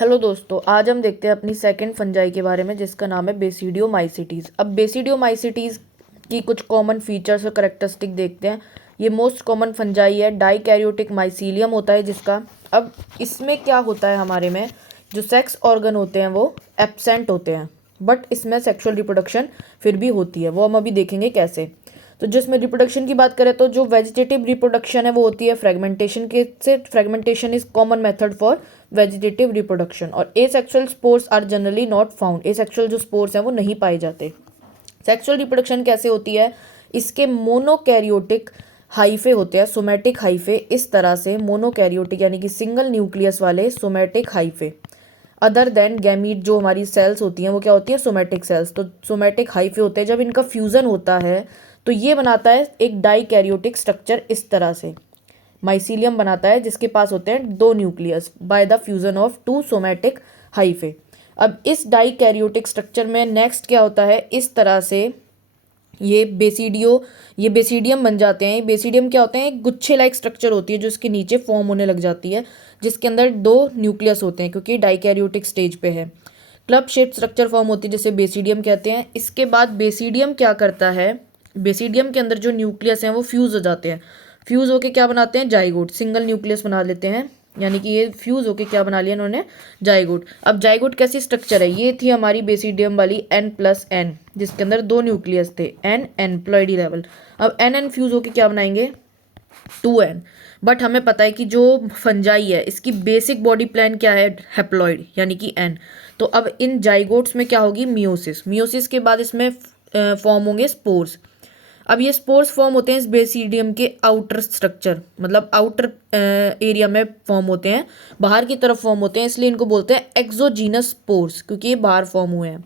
Hello दोस्तों, आज हम देखते हैं अपनी सेकंड फंजाई के बारे में जिसका नाम है बेसिडियोमाइसिटीज़। अब बेसिडियोमाइसिटीज़ की कुछ कॉमन फीचर्स और करेक्टरिस्टिक देखते हैं। ये मोस्ट कॉमन फंजाई है, डाइकैरियोटिक माइसीलियम होता है जिसका। अब इसमें क्या होता है, हमारे में जो सेक्स ऑर्गन होते हैं वो एब्सेंट होते हैं, बट इसमें सेक्सुअल रिप्रोडक्शन फिर भी होती है, वो हम अभी देखेंगे कैसे। तो जिसमें रिप्रोडक्शन की बात करें तो जो वेजिटेटिव रिप्रोडक्शन है वो होती है फ्रेगमेंटेशन के से। Fragmentation is common method for vegetative reproduction. और asexual spores are generally not found. Asexual जो स्पोर्स हैं वो नहीं पाए जाते। सेक्सुअल रिप्रोडक्शन कैसे होती है, इसके मोनोकैरियोटिक हाइफे होते हैं, सोमैटिक हाइफे। इस तरह से मोनोकैरियोटिक यानी कि सिंगल न्यूक्लियस वाले somatic hyphae other than gamete, जो हमारी सेल्स होती हैं वो क्या होती हैं, सोमैटिक सेल्स। तो सोमैटिक हाइफे होते हैं, जब इनका फ्यूज़न होता है तो ये बनाता है एक डाइकैरियोटिक स्ट्रक्चर। इस तरह से माइसीलियम बनाता है जिसके पास होते हैं दो nucleus by the fusion of two somatic hyphae. अब इस डाइकैरियोटिक स्ट्रक्चर में नेक्स्ट क्या होता है, इस तरह से ये बेसिडियम बन जाते हैं। बेसिडियम क्या होते हैं, एक गुच्छे लाइक स्ट्रक्चर होती है जो इसके नीचे फॉर्म होने लग जाती है, जिसके अंदर दो न्यूक्लियस होते हैं क्योंकि डाइकैरियोटिक स्टेज पे है। क्लब शेप स्ट्रक्चर फॉर्म होती है जिसे बेसिडियम कहते हैं। इसके बाद बेसिडियम क्या करता है, बेसिडियम के अंदर जो न्यूक्लियस हैं वो फ्यूज हो जाते हैं। फ्यूज होके क्या बनाते हैं, जाइगोट, सिंगल न्यूक्लियस बना लेते हैं। यानी कि ये फ्यूज होके क्या बना लिया इन्होंने, जाइगोट। अब जाइगोट कैसी स्ट्रक्चर है, ये थी हमारी बेसिडियम वाली N+N, जिसके अंदर दो न्यूक्लियस थे, N प्लॉइडी लेवल। अब N फ्यूज होके क्या बनाएंगे, 2N। बट हमें पता है कि जो फंजाई है इसकी बेसिक बॉडी प्लान क्या है, हैप्लॉइड यानी कि N। तो अब इन जाइगोट्स में क्या होगी, मियोसिस। मियोसिस के बाद इसमें फॉर्म होंगे स्पोर्स। अब ये स्पोर्स फॉर्म होते हैं इस बेसिडियम के आउटर स्ट्रक्चर, मतलब आउटर एरिया में फॉर्म होते हैं, बाहर की तरफ फॉर्म होते हैं, इसलिए इनको बोलते हैं एक्सोजीनस स्पोर्स, क्योंकि ये बाहर फॉर्म हुए हैं।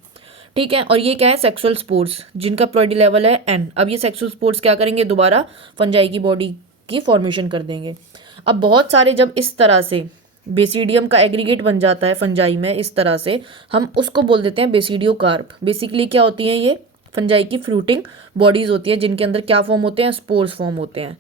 ठीक है, और ये क्या है, सेक्सुअल स्पोर्स, जिनका प्लॉइडी लेवल है N। अब ये सेक्सुअल स्पोर्स क्या करेंगे, दोबारा फंजाई की बॉडी की फॉर्मेशन कर देंगे। अब बहुत सारे जब इस तरह से बेसिडियम का एग्रीगेट बन जाता है फंजाई में, इस तरह से हम उसको बोल देते हैं बेसिडियोकार्प। बेसिकली क्या होती हैं, ये फंजाई की फ्रूटिंग बॉडीज होती है जिनके अंदर क्या फॉर्म होते हैं, स्पोर्स फॉर्म होते हैं।